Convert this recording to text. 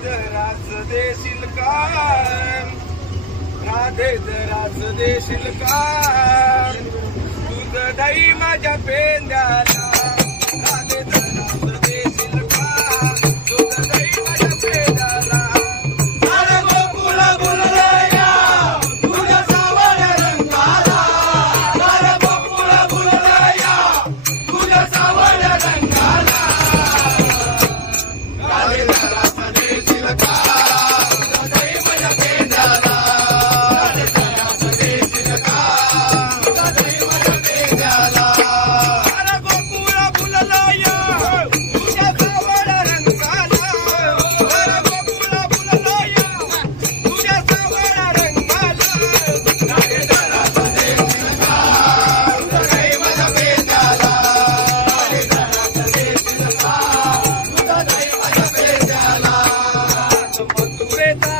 दरास देशील का राधे दरास देशील का तुझं दही माझ्या पेंद्याला राधे दरास देशील का तुझं दही माझ्या पेंद्याला अरे गोकुळ बुललया तुझ्या सावळ्या रंगाला अरे गोकुळ बुललया तुझ्या सावळ्या रंगाला राधे दरास देशील का तुझं दही माझ्या पेंद्याला राधे दरास देशील का तुझं दही माझ्या पेंद्याला अरे गोकुळ बुललया तुझ्या सावळ्या रंगाला अरे गोकुळ बुललया तुझ्या सावळ्या रंगाला राधे दरास देशील का तुझं दही माझ्या पेंद्याला राधे दरास देशील का तुझं दही माझ्या पेंद्याला मथुरेचा